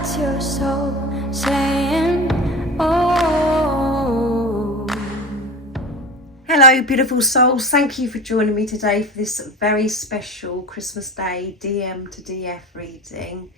That's your soul saying, oh. Hello beautiful souls, thank you for joining me today for this very special Christmas Day DM to DF reading.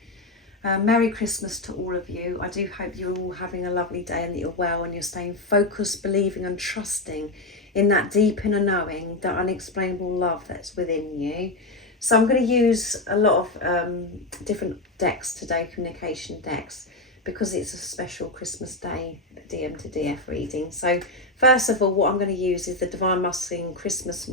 Merry Christmas to all of you. I do hope you're all having a lovely day and that you're well and you're staying focused, believing and trusting in that deep inner knowing, that unexplainable love that's within you. So I'm going to use a lot of different decks today, communication decks, because it's a special Christmas Day DM to DF reading. So first of all, what I'm going to use is the Divine Masculine Christmas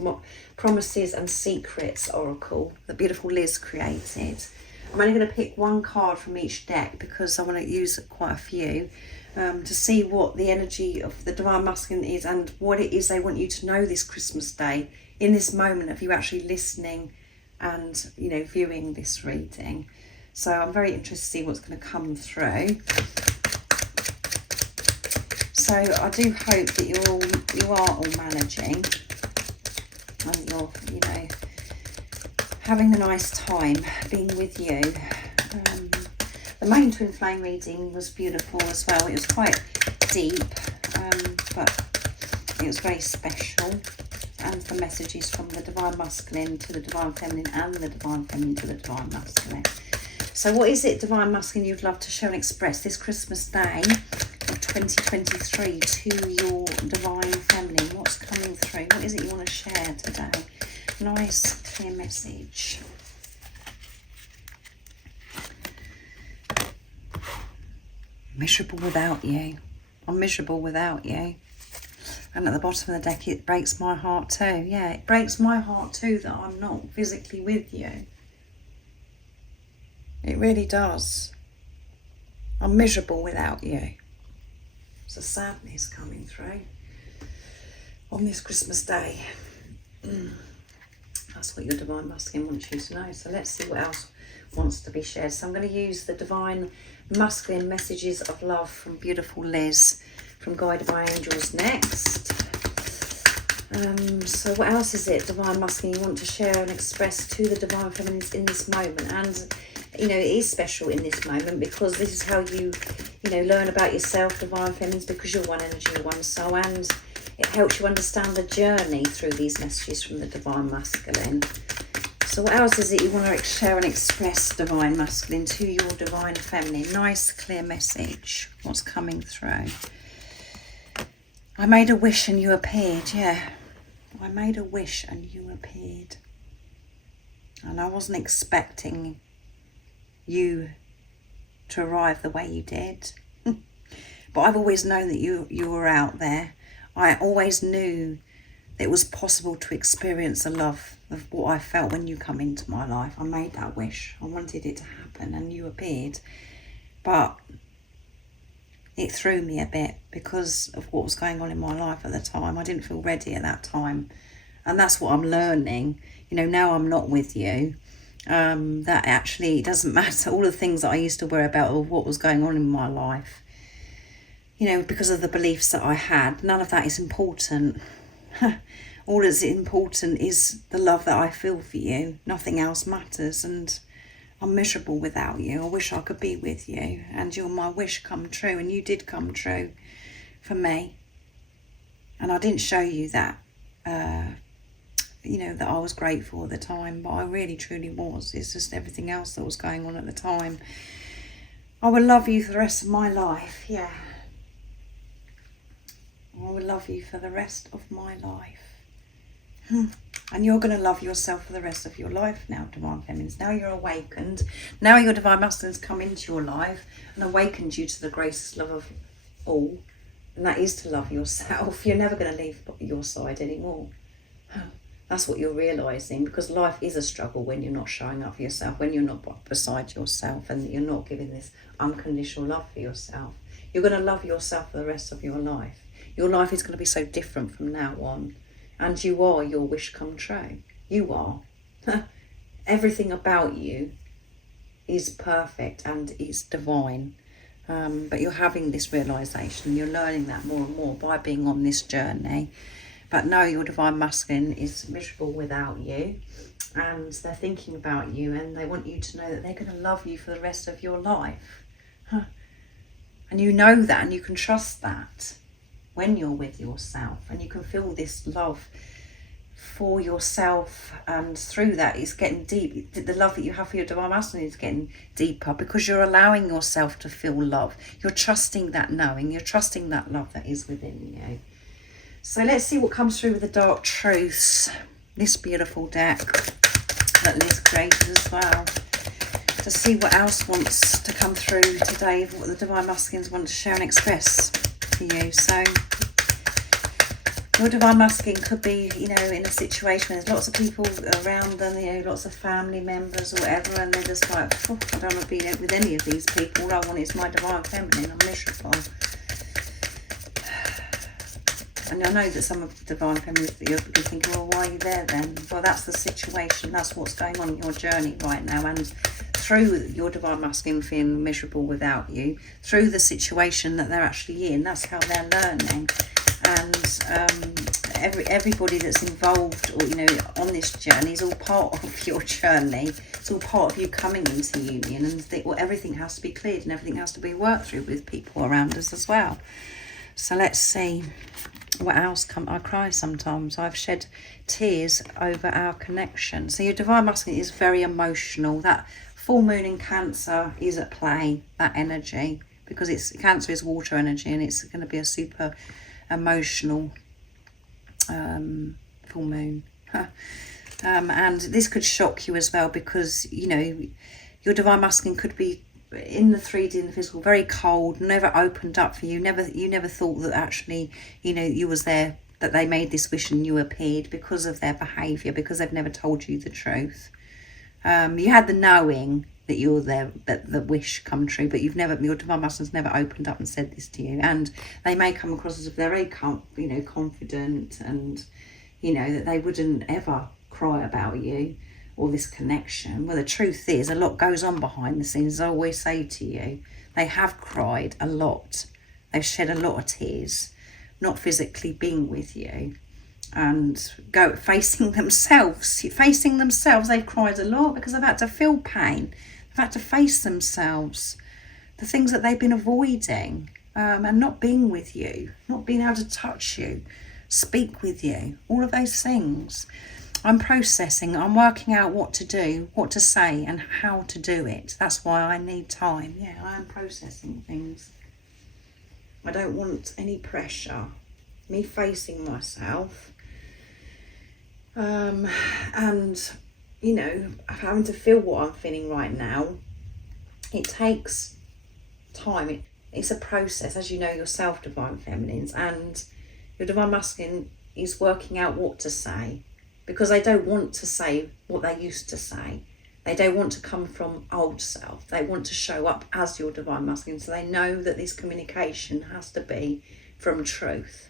Promises and Secrets Oracle that beautiful Liz created. I'm only going to pick one card from each deck because I want to use quite a few to see what the energy of the Divine Masculine is and what it is they want you to know this Christmas Day, in this moment of you actually listening and, you know, viewing this reading. So I'm very interested to see what's going to come through. So I do hope that you are all managing and you're, you know, having a nice time being with you. The main twin flame reading was beautiful as well. It was quite deep, but it was very special. And the messages from the Divine Masculine to the Divine Feminine and the Divine Feminine to the Divine Masculine. So what is it, Divine Masculine, you'd love to share and express this Christmas Day of 2023 to your Divine Feminine? What's coming through? What is it you want to share today? Nice, clear message. Miserable without you. I'm miserable without you. And at the bottom of the deck, it breaks my heart too. Yeah, it breaks my heart too that I'm not physically with you. It really does. I'm miserable without you. There's a sadness coming through on this Christmas Day. That's what your Divine Masculine wants you to know. So let's see what else wants to be shared. So I'm going to use the Divine Masculine Messages of Love from beautiful Liz from Guided by Angels next. So what else is it, Divine Masculine, you want to share and express to the Divine Feminines in this moment? And, you know, it is special in this moment because this is how you know, learn about yourself, Divine Feminines, because you're one energy, you're one soul, and it helps you understand the journey through these messages from the Divine Masculine. So what else is it you want to share and express, Divine Masculine, to your Divine Feminine? Nice, clear message. What's coming through? I made a wish and you appeared. Yeah, I made a wish and you appeared. And I wasn't expecting you to arrive the way you did. But I've always known that you were out there. I always knew that it was possible to experience the love of what I felt when you come into my life. I made that wish. I wanted it to happen and you appeared. But it threw me a bit because of what was going on in my life at the time. I didn't feel ready at that time. And that's what I'm learning. You know, now I'm not with you. That actually doesn't matter. All the things that I used to worry about or what was going on in my life, you know, because of the beliefs that I had, none of that is important. All that's important is the love that I feel for you. Nothing else matters. And I'm miserable without you. I wish I could be with you. And you're my wish come true. And you did come true for me. And I didn't show you that, you know, that I was grateful at the time. But I really, truly was. It's just everything else that was going on at the time. I will love you for the rest of my life. Yeah. I will love you for the rest of my life. And you're going to love yourself for the rest of your life now, Divine Feminines. Now you're awakened. Now your Divine Masculines come into your life and awakened you to the greatest love of all. And that is to love yourself. You're never going to leave your side anymore. That's what you're realising, because life is a struggle when you're not showing up for yourself, when you're not beside yourself and you're not giving this unconditional love for yourself. You're going to love yourself for the rest of your life. Your life is going to be so different from now on. And you are your wish come true. You are. Everything about you is perfect and is divine. But you're having this realisation. You're learning that more and more by being on this journey. But no, your Divine Masculine is miserable without you. And they're thinking about you. And they want you to know that they're going to love you for the rest of your life. And you know that, and you can trust that when you're with yourself, and you can feel this love for yourself, and through that it's getting deep. The love that you have for your divine masculine is getting deeper because you're allowing yourself to feel love. You're trusting that knowing, you're trusting that love that is within you. So let's see what comes through with the dark truths, this beautiful deck that Liz created as well, to see what else wants to come through today, what the divine masculines want to share and express to you. So your divine masculine could be, you know, in a situation where there's lots of people around them, you know, lots of family members or whatever, and they're just like, oh, I don't want to be with any of these people. All I want is my divine feminine. I'm miserable. And I know that some of the divine feminines, you're thinking, well, why are you there then? Well, that's the situation. That's what's going on in your journey right now. And through your divine masculine feeling miserable without you, through the situation that they're actually in, that's how they're learning. And everybody that's involved, or, you know, on this journey is all part of your journey. It's all part of you coming into union, and well, everything has to be cleared and everything has to be worked through with people around us as well. So let's see what else I cry sometimes. I've shed tears over our connection. So your divine masculine is very emotional. That full moon in Cancer is at play, that energy, because it's Cancer is water energy, and it's going to be a super emotional full moon. And this could shock you as well, because, you know, your divine masculine could be in the 3D, in the physical, very cold, never opened up for you. You never thought that actually, you know, you was there, that they made this wish and you appeared because of their behaviour, because they've never told you the truth. You had the knowing that you're there, that the wish come true, but your divine masculine's never opened up and said this to you. And they may come across as if they're very, you know, confident, and, you know, that they wouldn't ever cry about you or this connection. Well, the truth is, a lot goes on behind the scenes. As I always say to you, they have cried a lot. They've shed a lot of tears, not physically being with you, and facing themselves. They've cried a lot because they've had to feel pain. They've had to face themselves, the things that they've been avoiding, and not being with you, not being able to touch you, speak with you, all of those things. I'm processing, I'm working out what to do, what to say, and how to do it. That's why I need time. Yeah, I am processing things. I don't want any pressure. Me facing myself. And, you know, having to feel what I'm feeling right now. It takes time. It's a process. As you know yourself, divine feminines, and your divine masculine is working out what to say, because they don't want to say what they used to say. They don't want to come from old self. They want to show up as your divine masculine. So they know that this communication has to be from truth,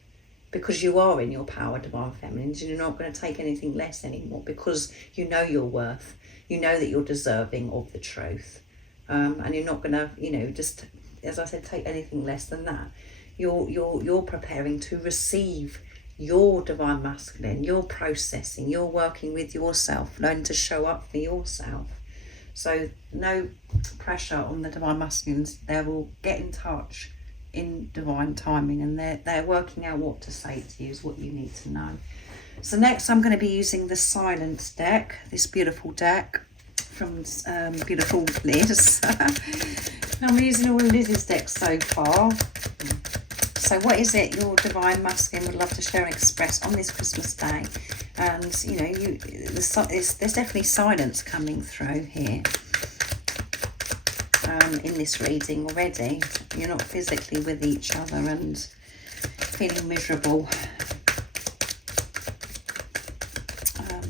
because you are in your power, divine feminines. You're not going to take anything less anymore, because you know your worth. You know that you're deserving of the truth. And you're not going to, you know, just, as I said, take anything less than that. You're preparing to receive your divine masculine. You're processing, you're working with yourself, learning to show up for yourself. So no pressure on the divine masculines. They will get in touch in divine timing, and they're working out what to say to you is what you need to know. So next I'm going to be using the Silence deck, this beautiful deck from beautiful Liz. I'm using all of Liz's decks so far. So what is it your divine masculine would love to share and express on this Christmas day? And, you know, there's definitely silence coming through here in this reading already. You're not physically with each other and feeling miserable.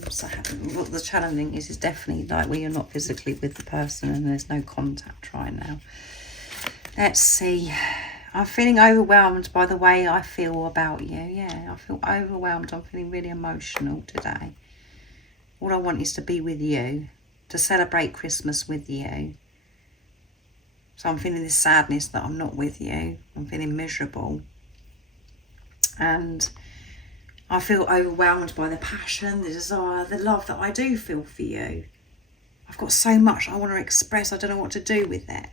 So what the challenging is definitely like where you're not physically with the person and there's no contact right now. Let's see. I'm feeling overwhelmed by the way I feel about you. Yeah, I feel overwhelmed. I'm feeling really emotional today. All I want is to be with you, to celebrate Christmas with you. So I'm feeling this sadness that I'm not with you. I'm feeling miserable. And I feel overwhelmed by the passion, the desire, the love that I do feel for you. I've got so much I want to express. I don't know what to do with it.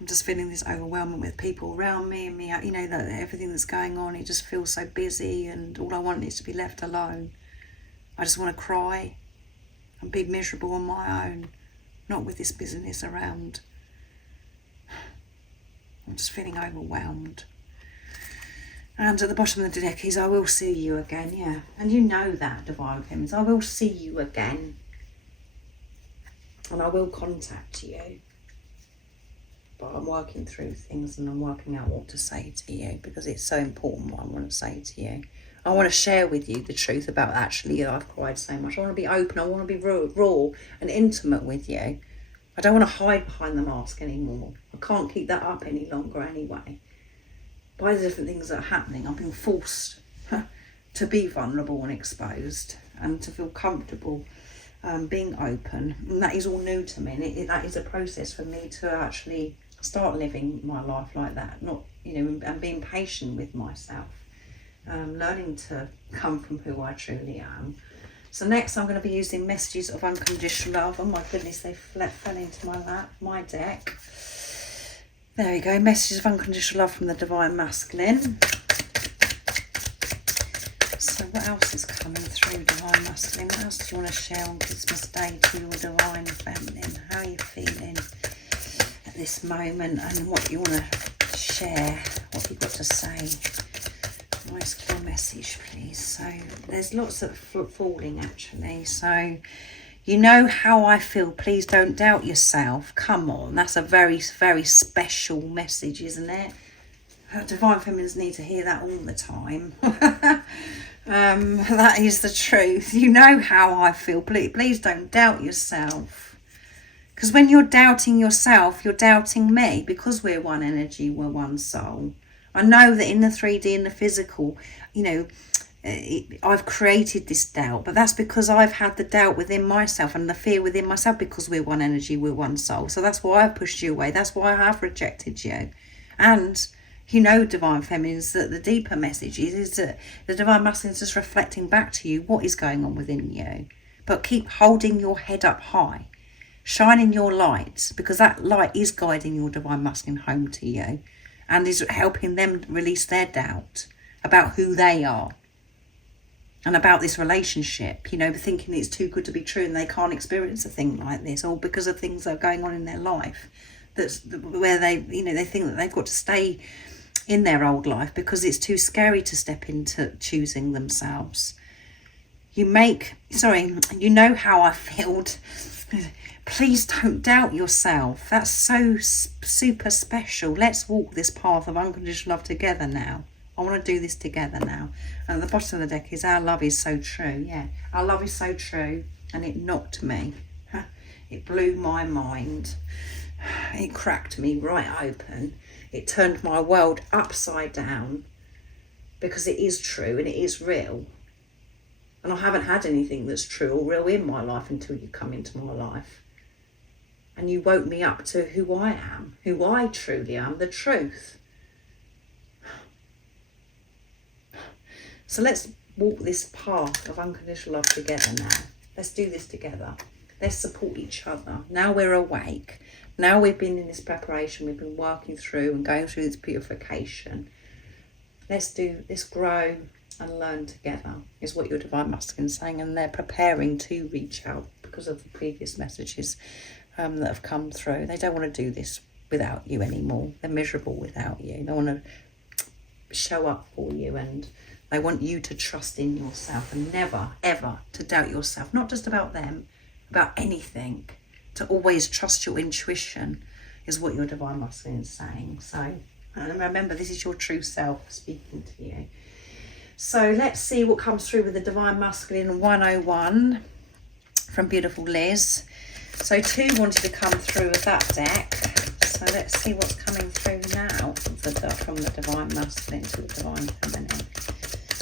I'm just feeling this overwhelming with people around me and me, you know, that everything that's going on, it just feels so busy, and all I want is to be left alone. I just want to cry and be miserable on my own, not with this business around. I'm just feeling overwhelmed. And at the bottom of the deck is, I will see you again, yeah. And you know that, Divine Feminines, I will see you again. And I will contact you. But I'm working through things and I'm working out what to say to you, because it's so important what I want to say to you. I want to share with you the truth about actually I've cried so much. I want to be open. I want to be raw and intimate with you. I don't want to hide behind the mask anymore. I can't keep that up any longer anyway. By the different things that are happening, I'm being forced to be vulnerable and exposed and to feel comfortable being open. And that is all new to me. And that is a process for me to actually start living my life like that. Not, you know, and being patient with myself. Learning to come from who I truly am. So next I'm going to be using Messages of Unconditional Love. Oh my goodness, they fell into my lap, my deck. There we go, Messages of Unconditional Love from the Divine Masculine. So what else is coming through, Divine Masculine? What else do you want to share on Christmas Day to your Divine Feminine? How are you feeling at this moment, and what you want to share, what you've got to say? Nice clear message, please. So there's lots of falling actually. So you know how I feel. Please don't doubt yourself. Come on, that's a very, very special message, isn't it? Divine Feminines need to hear that all the time. That is the truth. You know how I feel. Please don't doubt yourself. Because when you're doubting yourself, you're doubting me. Because we're one energy, we're one soul. I know that in the 3D, in the physical, you know, I've created this doubt, but that's because I've had the doubt within myself and the fear within myself, because we're one energy, we're one soul. So that's why I pushed you away. That's why I have rejected you. And you know, Divine Feminines, that the deeper message is that the Divine Masculine is just reflecting back to you what is going on within you. But keep holding your head up high, shining your light, because that light is guiding your Divine Masculine home to you. And is helping them release their doubt about who they are and about this relationship, you know, thinking it's too good to be true and they can't experience a thing like this, all because of things that are going on in their life. That's where they, you know, they think that they've got to stay in their old life because it's too scary to step into choosing themselves. You know how I feel. Please don't doubt yourself. That's so super special. Let's walk this path of unconditional love together now. I want to do this together now. And at the bottom of the deck is, our love is so true. Yeah, our love is so true. And it knocked me. It blew my mind. It cracked me right open. It turned my world upside down. Because it is true and it is real. And I haven't had anything that's true or real in my life until you come into my life. And you woke me up to who I am, who I truly am, the truth. So let's walk this path of unconditional love together now. Let's do this together. Let's support each other. Now we're awake. Now we've been in this preparation. We've been working through and going through this purification. Let's grow and learn together, is what your Divine Masculine is saying. And they're preparing to reach out because of the previous messages that have come through. They don't want to do this without you anymore. They're miserable without you. They want to show up for you, and they want you to trust in yourself and never, ever to doubt yourself. Not just about them, about anything. To always trust your intuition is what your Divine Masculine is saying. So remember, this is your true self speaking to you. So let's see what comes through with the Divine Masculine 101 from beautiful Liz. So 2 wanted to come through with that deck. So let's see what's coming through now from the Divine Masculine to the Divine Feminine.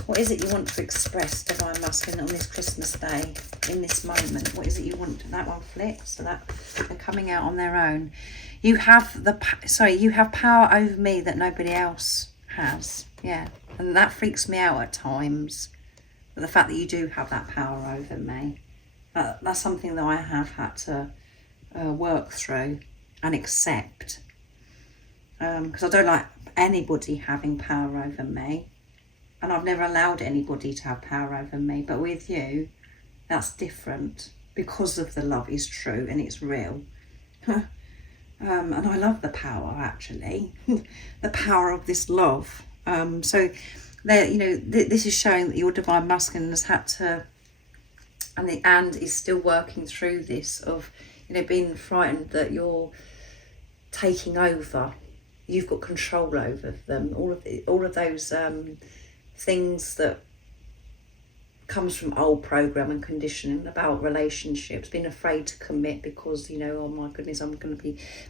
What is it you want to express, Divine Masculine, on this Christmas Day, in this moment? What is it you want? That one flips, so that they're coming out on their own. You have power over me that nobody else has. Yeah, and that freaks me out at times. But the fact that you do have that power over me, that's something that I have had to work through and accept. because I don't like anybody having power over me, and I've never allowed anybody to have power over me. But with you, that's different, because of the love is true and it's real. And I love the power, actually, the power of this love. So there, you know, this is showing that your divine masculine has had to, and is still working through this of, you know, being frightened that you're taking over. You've got control over them. All of those things that comes from old program and conditioning about relationships, being afraid to commit because, you know, oh my goodness,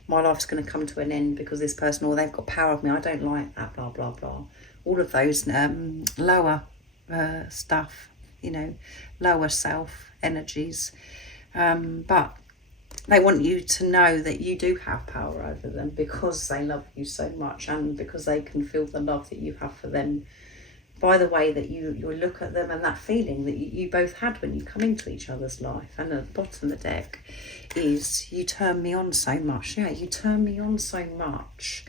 my life's going to come to an end because this person, or they've got power of me, I don't like that, blah blah blah. All of those lower stuff, you know, lower self energies, but they want you to know that you do have power over them, because they love you so much, and because they can feel the love that you have for them by the way that you look at them, and that feeling that you both had when you come into each other's life. And at the bottom of the deck is, you turn me on so much. Yeah, you turn me on so much.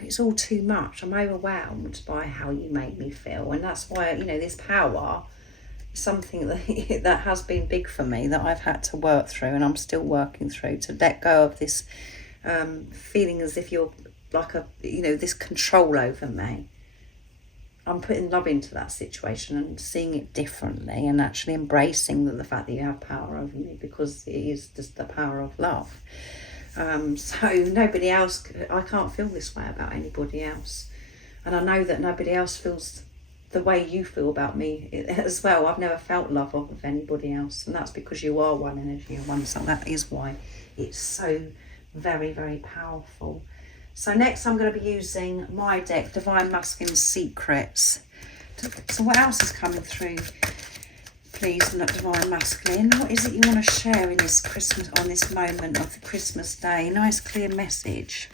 It's all too much. I'm overwhelmed by how you make me feel. And that's why, you know, this power is something that that has been big for me, that I've had to work through, and I'm still working through, to let go of this feeling as if you're like you know, this control over me. I'm putting love into that situation and seeing it differently, and actually embracing the fact that you have power over me, because it is just the power of love. So nobody else, I can't feel this way about anybody else. And I know that nobody else feels the way you feel about me as well. I've never felt love of anybody else. And that's because you are one energy and one soul. That is why it's so very, very powerful. So next I'm going to be using my deck, Divine Masculine Secrets. So what else is coming through, please, Divine Masculine? What is it you want to share in this Christmas, on this moment of the Christmas day? Nice clear message.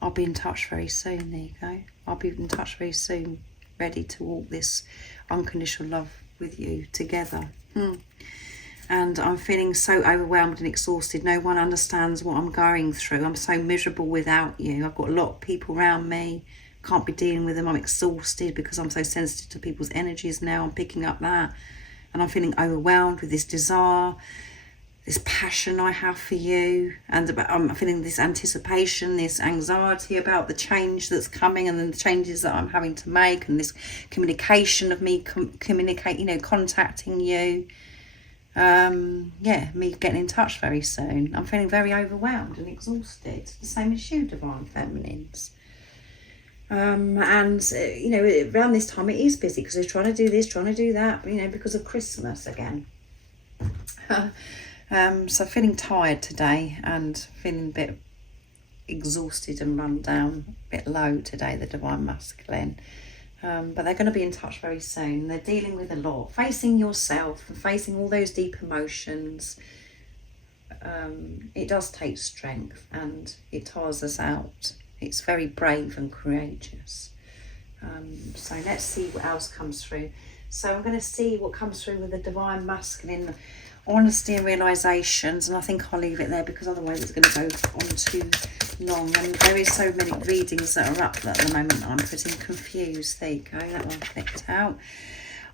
I'll be in touch very soon. There you go. I'll be in touch very soon, ready to walk this unconditional love with you together. And I'm feeling so overwhelmed and exhausted. No one understands what I'm going through. I'm so miserable without you. I've got a lot of people around me. Can't be dealing with them. I'm exhausted because I'm so sensitive to people's energies now. I'm picking up that. And I'm feeling overwhelmed with this desire, this passion I have for you. And I'm feeling this anticipation, this anxiety about the change that's coming, and then the changes that I'm having to make, and this communication of me contacting you. Me getting in touch very soon. I'm feeling very overwhelmed and exhausted. The same as you, Divine Feminines. You know, around this time it is busy, because they're trying to do this, trying to do that, you know, because of Christmas again. So feeling tired today, and feeling a bit exhausted and run down, a bit low today, the Divine Masculine. But they're going to be in touch very soon. They're dealing with a lot, facing yourself and facing all those deep emotions. It does take strength, and it tires us out. It's very brave and courageous. So let's see what else comes through. So I'm going to see what comes through with the Divine Masculine, honesty and realizations, and I think I'll leave it there, because otherwise it's going to go on too long. And there is so many readings that are up at the moment. I'm pretty confused. There you go, that one clicked out.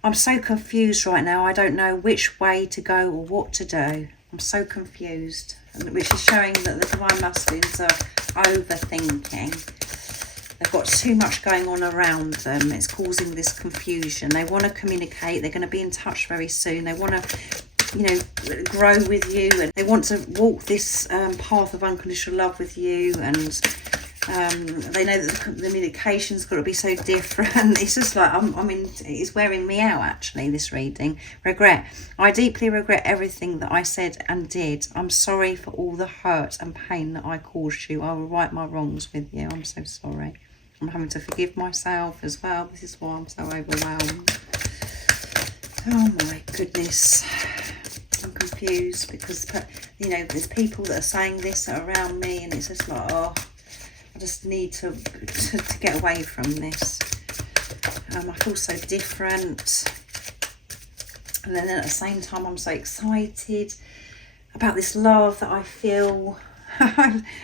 I'm so confused right now. I don't know which way to go or what to do. I'm so confused, which is showing that the Divine Masculines are overthinking. They've got too much going on around them. It's causing this confusion. They want to communicate. They're going to be in touch very soon. They want to, you know, grow with you, and they want to walk this path of unconditional love with you. And they know that the communication's got to be so different. It's just like, it's wearing me out, actually, this reading. Regret. I deeply regret everything that I said and did. I'm sorry for all the hurt and pain that I caused you. I will right my wrongs with you. I'm so sorry. I'm having to forgive myself as well. This is why I'm so overwhelmed. Oh my goodness. I'm confused, because, you know, there's people that are saying this around me, and it's just like, oh, I just need to get away from this. I feel so different. And then at the same time, I'm so excited about this love that I feel.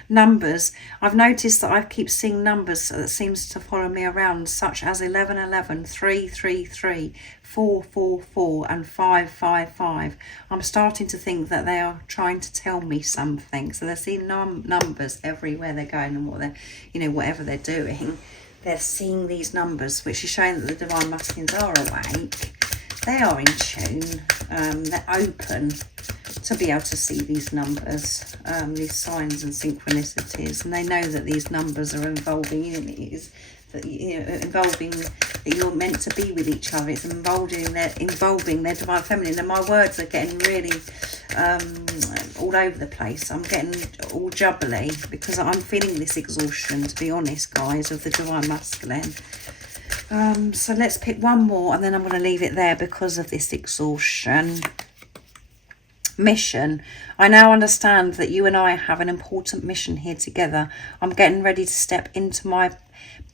Numbers. I've noticed that I keep seeing numbers that seems to follow me around, such as 1111, 333, 444 and 555. I'm starting to think that they are trying to tell me something. So they're seeing numbers everywhere they're going, and what they're, you know, whatever they're doing, they're seeing these numbers, which is showing that the divine masculines are awake. They are in tune. They're open to be able to see these numbers, these signs and synchronicities, and they know that these numbers are involving unities, that, you know, involving that you're meant to be with each other. It's involving their divine feminine. And my words are getting really all over the place. I'm getting all jubbly because I'm feeling this exhaustion, to be honest, guys, of the divine masculine. So let's pick one more, and then I'm going to leave it there because of this exhaustion. Mission. I now understand that you and I have an important mission here together. I'm getting ready to step into my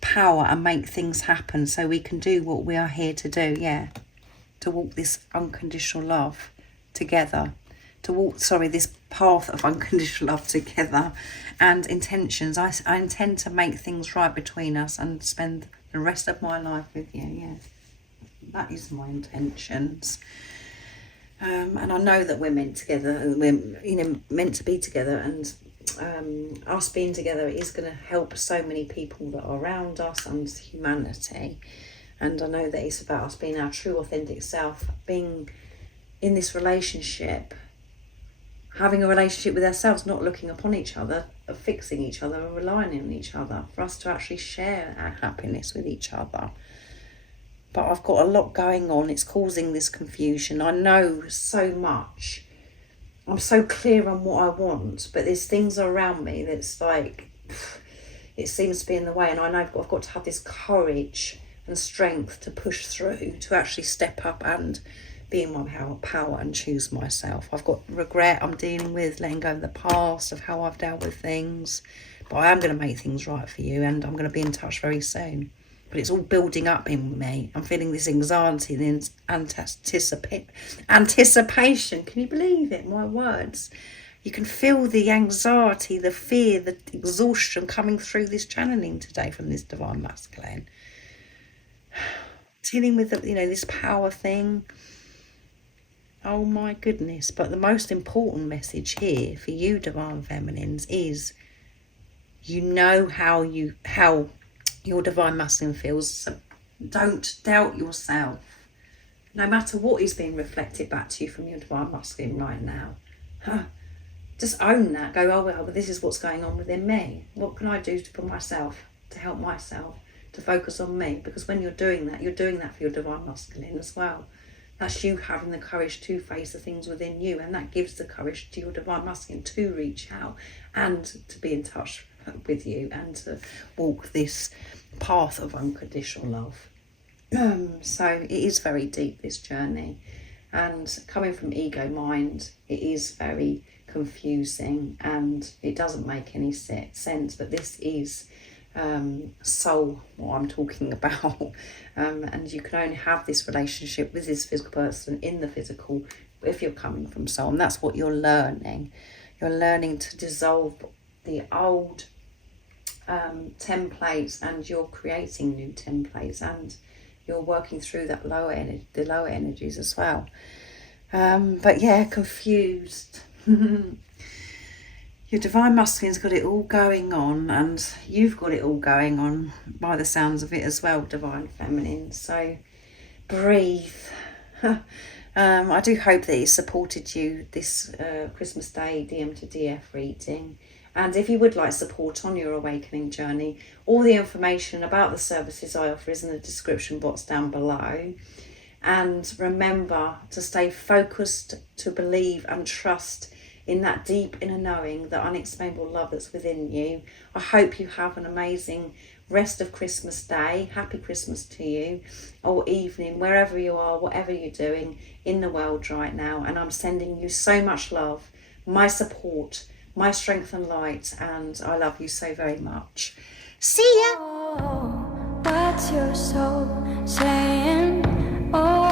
power and make things happen so we can do what we are here to do. Yeah, to walk this unconditional love together, to walk, this path of unconditional love together. And intentions, I intend to make things right between us and spend the rest of my life with you. Yeah, that is my intentions. And I know that we're meant together, and we're, you know, meant to be together, and us being together is going to help so many people that are around us and humanity. And I know that it's about us being our true authentic self, being in this relationship, having a relationship with ourselves, not looking upon each other, fixing each other and relying on each other, for us to actually share our happiness with each other. But I've got a lot going on. It's causing this confusion. I know so much. I'm so clear on what I want, but there's things around me that's like, it seems to be in the way. And I know I've got to have this courage and strength to push through, to actually step up and be in my power and choose myself. I've got regret I'm dealing with, letting go of the past, of how I've dealt with things. But I am going to make things right for you, and I'm going to be in touch very soon. But it's all building up in me. I'm feeling this anxiety, this anticipation. Can you believe it? My words. You can feel the anxiety, the fear, the exhaustion coming through this channeling today from this divine masculine. Dealing with the, you know, this power thing. Oh my goodness. But the most important message here for you divine feminines is, you know how your divine masculine feels, so don't doubt yourself. No matter what is being reflected back to you from your divine masculine right now, just own that. Go, oh well, but this is what's going on within me. What can I do for myself, to help myself, to focus on me? Because when you're doing that for your divine masculine as well. That's you having the courage to face the things within you, and that gives the courage to your divine masculine to reach out and to be in touch with you and to walk this path of unconditional love. So it is very deep, this journey, and coming from ego mind, it is very confusing and it doesn't make any sense, but this is soul, what I'm talking about. And you can only have this relationship with this physical person in the physical if you're coming from soul, and that's what you're learning. You're learning to dissolve the old templates, and you're creating new templates, and you're working through that the lower energies as well. But yeah, confused. Your divine masculine's got it all going on, and you've got it all going on by the sounds of it as well, divine feminine. So breathe. I do hope that it supported you this Christmas Day DM to DF reading. And if you would like support on your awakening journey, all the information about the services I offer is in the description box down below. And remember to stay focused, to believe and trust in that deep inner knowing, the unexplainable love that's within you. I hope you have an amazing rest of Christmas Day. Happy Christmas to you, or evening, wherever you are, whatever you're doing in the world right now. And I'm sending you so much love, my support, my strength and light, and I love you so very much. See ya! Oh, what's your soul saying? Oh.